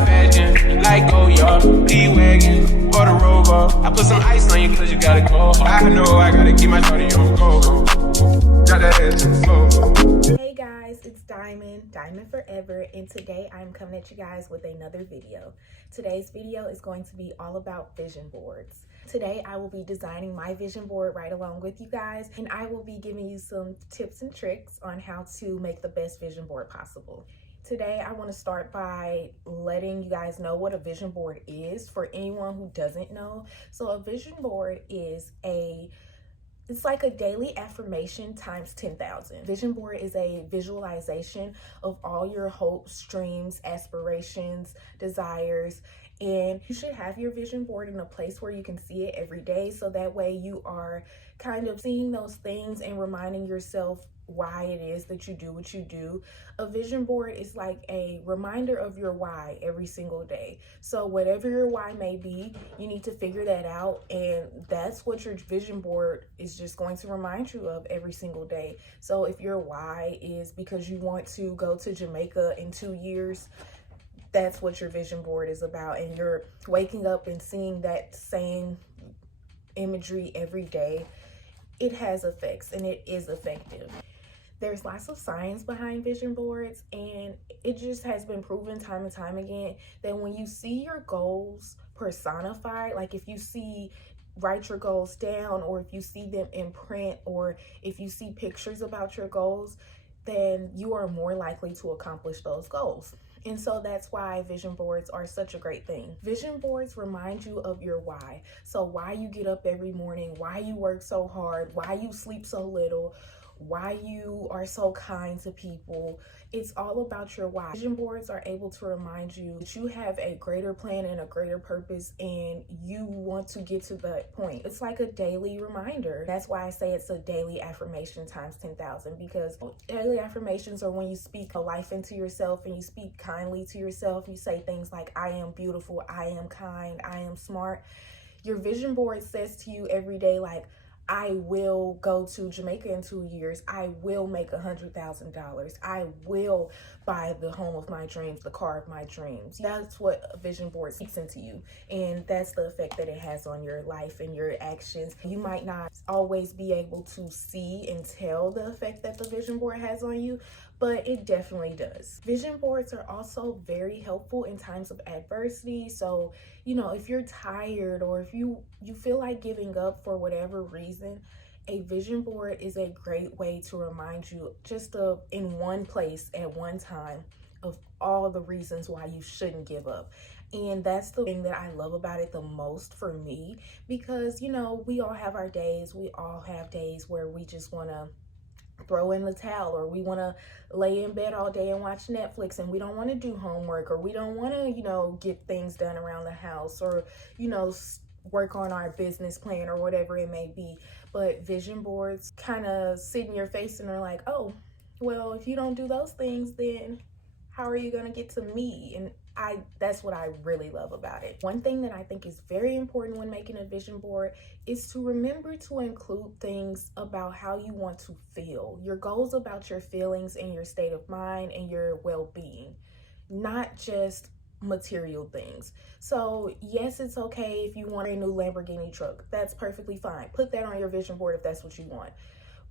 high fashion, like Goya, D-Wagon, or the Rover. I put some ice on you cause you gotta go. I know I gotta keep my shorty on go. Got that ass in the floor. Hey guys, it's Diamond Forever, and today I'm coming at you guys with another video. Today's video is going to be all about vision boards. Today I will be designing my vision board right along with you guys, and I will be giving you some tips and tricks on how to make the best vision board possible. Today I want to start by letting you guys know what a vision board is for anyone who doesn't know. So a vision board is it's like a daily affirmation times 10,000. Vision board is a visualization of all your hopes, dreams, aspirations, desires, and you should have your vision board in a place where you can see it every day, so that way you are kind of seeing those things and reminding yourself why it is that you do what you do. A vision board is like a reminder of your why every single day. So whatever your why may be, you need to figure that out, and that's what your vision board is just going to remind you of every single day. So if your why is because you want to go to Jamaica in 2 years, that's what your vision board is about, and you're waking up and seeing that same imagery every day. It has effects and it is effective. There's lots of science behind vision boards, and it just has been proven time and time again that when you see your goals personified, like if you write your goals down, or if you see them in print, or if you see pictures about your goals, then you are more likely to accomplish those goals. And so that's why vision boards are such a great thing. Vision boards remind you of your why. So why you get up every morning, why you work so hard, why you sleep so little, why you are so kind to people. It's all about your why. Vision boards are able to remind you that you have a greater plan and a greater purpose, and you want to get to that point. It's like a daily reminder. That's why I say it's a daily affirmation times 10,000, because daily affirmations are when you speak a life into yourself and you speak kindly to yourself. You say things like, I am beautiful, I am kind, I am smart. Your vision board says to you every day, like, I will go to Jamaica in 2 years. I will make $100,000. I will buy the home of my dreams, the car of my dreams. That's what a vision board speaks into you. And that's the effect that it has on your life and your actions. You might not always be able to see and tell the effect that the vision board has on you, but it definitely does. Vision boards are also very helpful in times of adversity. So, you know, if you're tired, or if you feel like giving up for whatever reason, a vision board is a great way to remind you just in one place at one time of all the reasons why you shouldn't give up. And that's the thing that I love about it the most for me, because, you know, we all have our days. We all have days where we just want to throw in the towel, or we want to lay in bed all day and watch Netflix, and we don't want to do homework, or we don't want to, you know, get things done around the house, or, you know, work on our business plan or whatever it may be. But vision boards kind of sit in your face and are like, oh, well, if you don't do those things, then how are you going to get to me? And that's what I really love about it. One thing that I think is very important when making a vision board is to remember to include things about how you want to feel. Your goals about your feelings and your state of mind and your well-being, not just material things. So yes, it's okay if you want a new Lamborghini truck. That's perfectly fine. Put that on your vision board if that's what you want.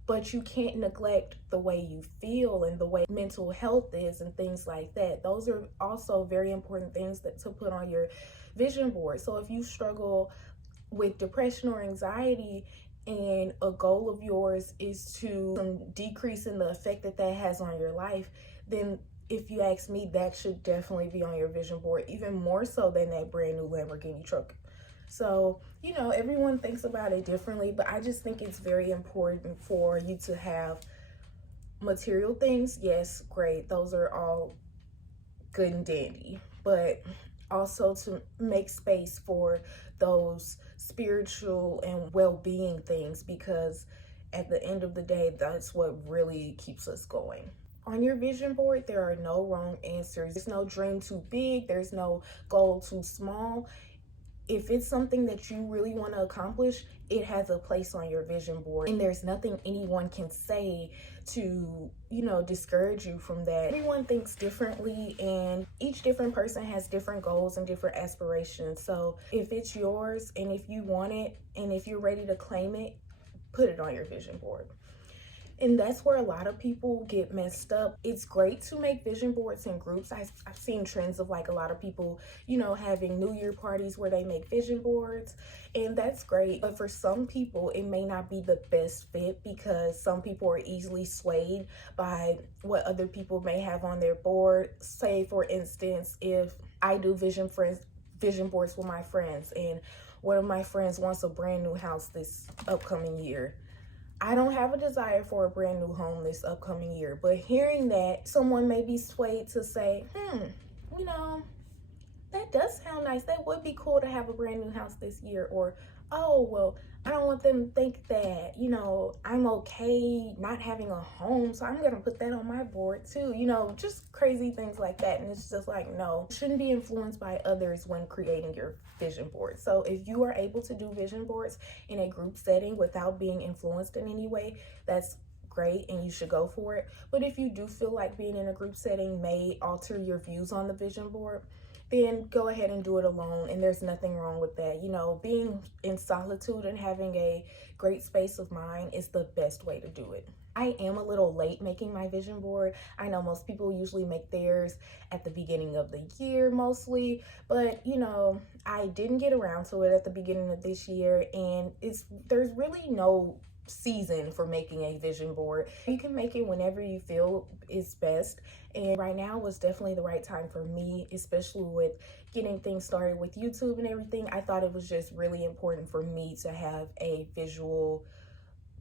But you can't neglect the way you feel and the way mental health is and things like that. Those are also very important things to put on your vision board. So if you struggle with depression or anxiety, and a goal of yours is to decrease in the effect that has on your life, then if you ask me, that should definitely be on your vision board, even more so than that brand new Lamborghini truck. So, you know, everyone thinks about it differently, but I just think it's very important for you to have material things. Yes, great. Those are all good and dandy, but also to make space for those spiritual and well-being things, because at the end of the day, that's what really keeps us going. On your vision board, there are no wrong answers. There's no dream too big. There's no goal too small. if it's something that you really want to accomplish, it has a place on your vision board, and there's nothing anyone can say to, you know, discourage you from that. Everyone thinks differently, and each different person has different goals and different aspirations. So if it's yours and if you want it and if you're ready to claim it, put it on your vision board. And that's where a lot of people get messed up. It's great to make vision boards in groups. I've seen trends of like a lot of people, you know, having New Year parties where they make vision boards, and that's great. But for some people, it may not be the best fit because some people are easily swayed by what other people may have on their board. Say, for instance, if I do vision boards with my friends, and one of my friends wants a brand new house this upcoming year. I don't have a desire for a brand new home this upcoming year, but hearing that, someone may be swayed to say, you know, that does sound nice. That would be cool to have a brand new house this year. Or, oh, well, I don't want them to think that, you know, I'm okay not having a home, so I'm going to put that on my board too. You know, just crazy things like that. And it's just like, no, you shouldn't be influenced by others when creating your vision board. So if you are able to do vision boards in a group setting without being influenced in any way, that's great and you should go for it. But if you do feel like being in a group setting may alter your views on the vision board, then go ahead and do it alone, and there's nothing wrong with that. You know, being in solitude and having a great space of mind is the best way to do it. I am a little late making my vision board. I know most people usually make theirs at the beginning of the year mostly, but you know, I didn't get around to it at the beginning of this year, and there's really no season for making a vision board. You can make it whenever you feel is best, and right now was definitely the right time for me, especially with getting things started with YouTube and everything. I thought it was just really important for me to have a visual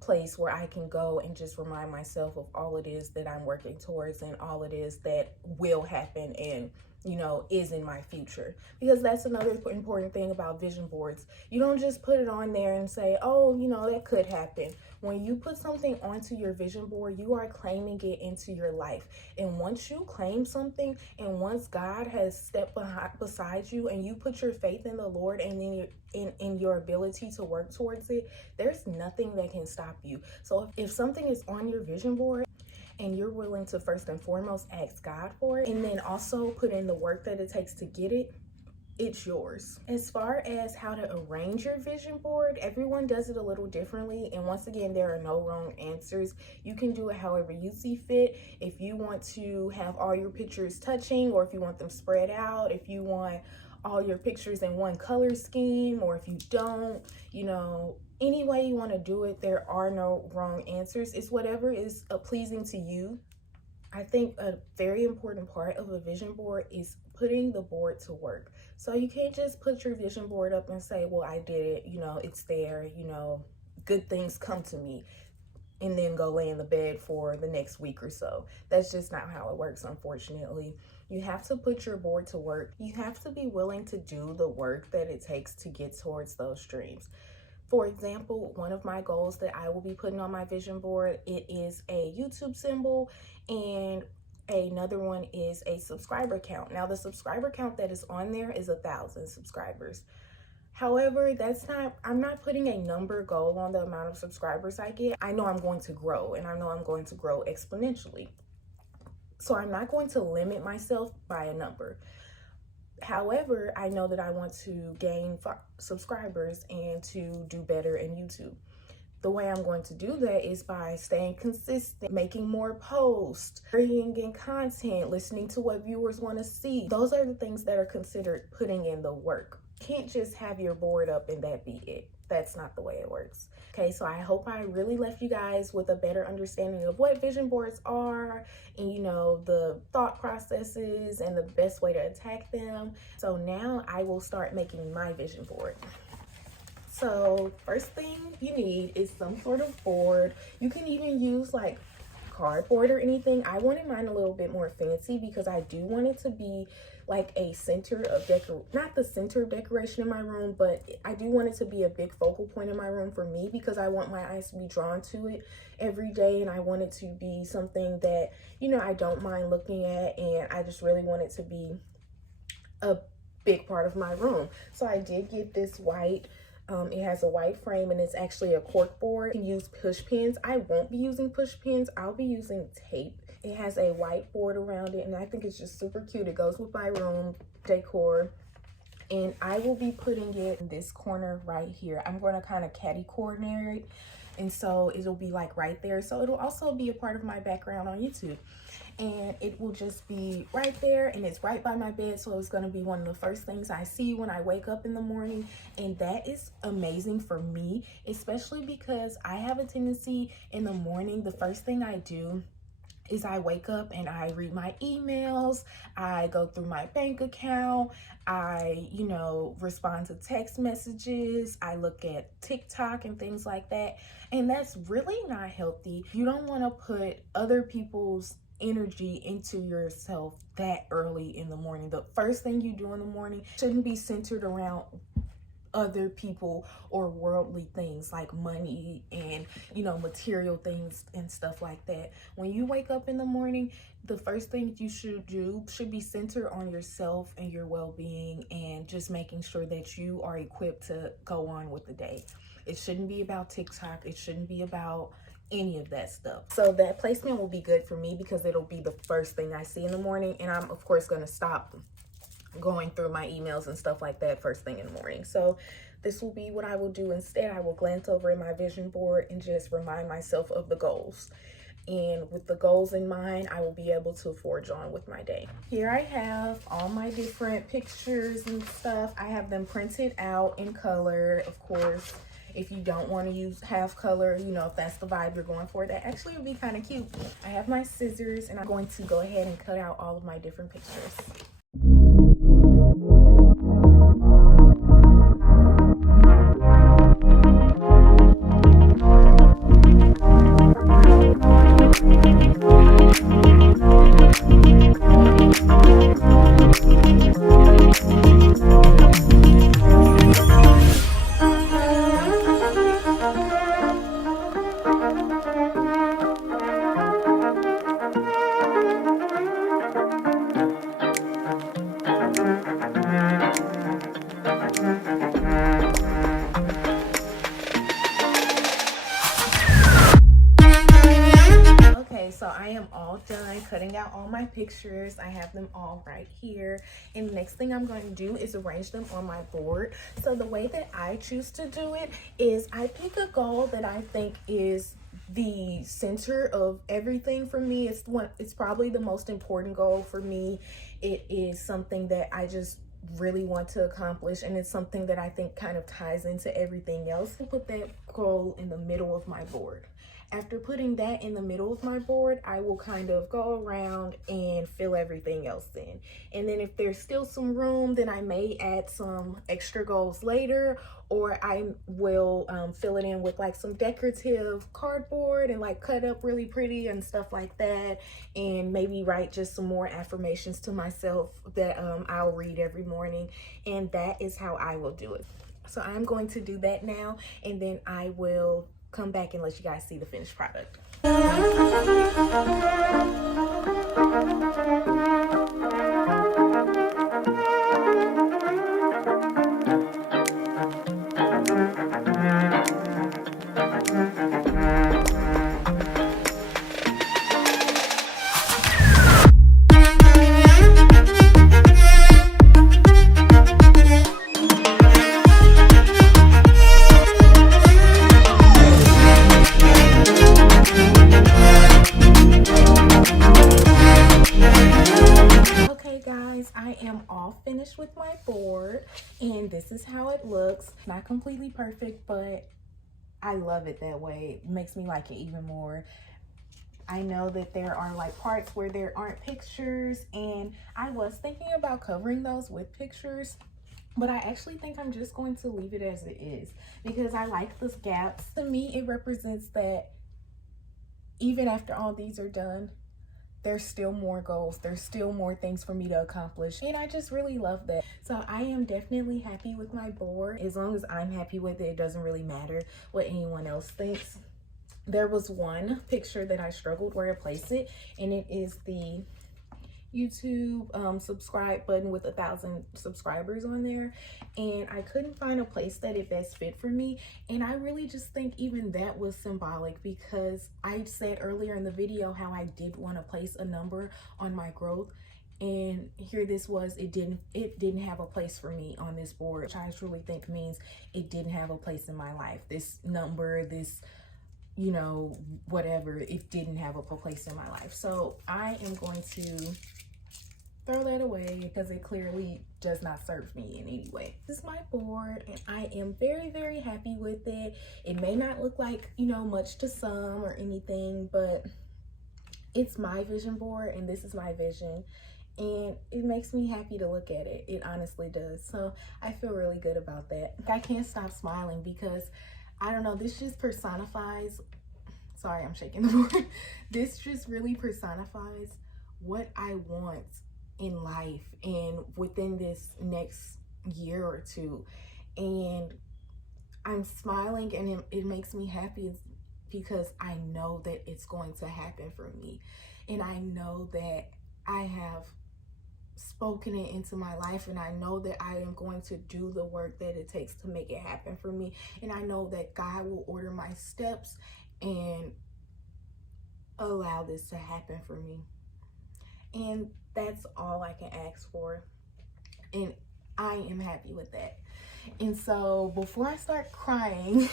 place where I can go and just remind myself of all it is that I'm working towards and all it is that will happen and, you know, is in my future. Because that's another important thing about vision boards. You don't just put it on there and say, oh, you know, that could happen. When you put something onto your vision board, you are claiming it into your life. And once you claim something, and once God has stepped beside you and you put your faith in the Lord and then in your ability to work towards it, there's nothing that can stop you. So if something is on your vision board and you're willing to first and foremost ask God for it, and then also put in the work that it takes to get it, it's yours. As far as how to arrange your vision board, everyone does it a little differently. And once again, there are no wrong answers. You can do it however you see fit. If you want to have all your pictures touching, or if you want them spread out, if you want all your pictures in one color scheme, or if you don't, you know, any way you want to do it, there are no wrong answers. It's whatever is pleasing to you. I think a very important part of a vision board is putting the board to work. So you can't just put your vision board up and say, well, I did it, you know, it's there, you know, good things come to me, and then go lay in the bed for the next week or so. That's just not how it works, unfortunately. You have to put your board to work. You have to be willing to do the work that it takes to get towards those dreams. For example, one of my goals that I will be putting on my vision board, it is a YouTube symbol, and another one is a subscriber count. Now, the subscriber count that is on there is 1,000 subscribers. However, I'm not putting a number goal on the amount of subscribers I get. I know I'm going to grow, and I know I'm going to grow exponentially. So I'm not going to limit myself by a number. However, I know that I want to gain subscribers and to do better in YouTube. The way I'm going to do that is by staying consistent, making more posts, bringing in content, listening to what viewers want to see. Those are the things that are considered putting in the work. You can't just have your board up and that be it. That's not the way it works. Okay, so I hope I really left you guys with a better understanding of what vision boards are, and you know, the thought processes and the best way to attack them. So now I will start making my vision board. So first thing you need is some sort of board. You can even use like cardboard or anything. I wanted mine a little bit more fancy because I do want it to be like a center of not the center of decoration in my room, but I do want it to be a big focal point in my room for me, because I want my eyes to be drawn to it every day, and I want it to be something that, you know, I don't mind looking at, and I just really want it to be a big part of my room. So I did get this white, it has a white frame and it's actually a cork board. You can use push pins. I won't be using push pins. I'll be using tape. It has a white board around it and I think it's just super cute. It goes with my room decor. And I will be putting it in this corner right here. I'm going to kind of catty corner it. And so it'll be like right there. So it'll also be a part of my background on YouTube. And it will just be right there and it's right by my bed. So it's going to be one of the first things I see when I wake up in the morning. And that is amazing for me, especially because I have a tendency in the morning, the first thing I do is I wake up and I read my emails, I go through my bank account, I, respond to text messages, I look at TikTok and things like that. And that's really not healthy. You don't want to put other people's energy into yourself that early in the morning. The first thing you do in the morning shouldn't be centered around other people or worldly things like money and material things and stuff like that. When you wake up in the morning, the first thing you should do should be centered on yourself and your well-being and just making sure that you are equipped to go on with the day. It shouldn't be about TikTok. It shouldn't be about any of that stuff. So that placement will be good for me because it'll be the first thing I see in the morning, and I'm of course going to stop going through my emails and stuff like that first thing in the morning. So this will be what I will do instead. I will glance over in my vision board and just remind myself of the goals. And with the goals in mind, I will be able to forge on with my day. Here I have all my different pictures and stuff. I have them printed out in color, of course. If you don't want to use half color, if that's the vibe you're going for, that actually would be kind of cute. I have my scissors and I'm going to go ahead and cut out all of my different pictures. So I am all done cutting out all my pictures. I have them all right here. And the next thing I'm going to do is arrange them on my board. So the way that I choose to do it is I pick a goal that I think is the center of everything for me. It's probably the most important goal for me. It is something that I just really want to accomplish, and it's something that I think kind of ties into everything else. I put that goal in the middle of my board. After putting that in the middle of my board, I will kind of go around and fill everything else in. And then if there's still some room, then I may add some extra goals later, or I will fill it in with like some decorative cardboard and like cut up really pretty and stuff like that. And maybe write just some more affirmations to myself that I'll read every morning. And that is how I will do it. So I'm going to do that now, and then I will come back and let you guys see the finished product. With my board, and this is how it looks. Not completely perfect, but I love it that way. It makes me like it even more. I know that there are like parts where there aren't pictures, and I was thinking about covering those with pictures, but I actually think I'm just going to leave it as it is because I like those gaps. To me, it represents that even after all these are done, there's still more goals, there's still more things for me to accomplish, and I just really love that. So I am definitely happy with my board. As long as I'm happy with it, it doesn't really matter what anyone else thinks. There was one picture that I struggled where to place it, and it is the YouTube subscribe button with 1,000 subscribers on there, and I couldn't find a place that it best fit for me. And I really just think even that was symbolic, because I said earlier in the video how I did want to place a number on my growth, and here this was, it didn't have a place for me on this board, which I truly think means it didn't have a place in my life. This number, this, you know, whatever, it didn't have a place in my life. So I am going to throw that away because it clearly does not serve me in any way. This is my board, and I am very, very happy with it. It may not look like, you know, much to some or anything, but it's my vision board, and this is my vision, and it makes me happy to look at it. It honestly does. So I feel really good about that. I can't stop smiling because, I don't know, this just personifies, sorry, I'm shaking the board. This just really personifies what I want in life and within this next year or two. And I'm smiling, and it makes me happy because I know that it's going to happen for me. And I know that I have spoken it into my life, and I know that I am going to do the work that it takes to make it happen for me. And I know that God will order my steps and allow this to happen for me. And that's all I can ask for, and I am happy with that. And so before I start crying,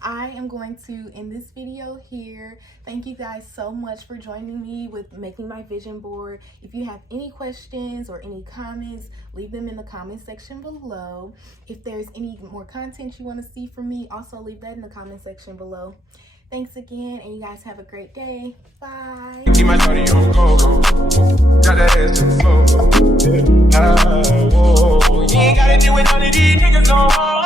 I am going to end this video here. Thank you guys so much for joining me with making my vision board. If you have any questions or any comments, leave them in the comment section below. If there's any more content you want to see from me, also leave that in the comment section below. Thanks again, and you guys have a great day. Bye. Keep my shorty on go-go. Got that ass to the floor. You ain't gotta deal with none of these niggas no more.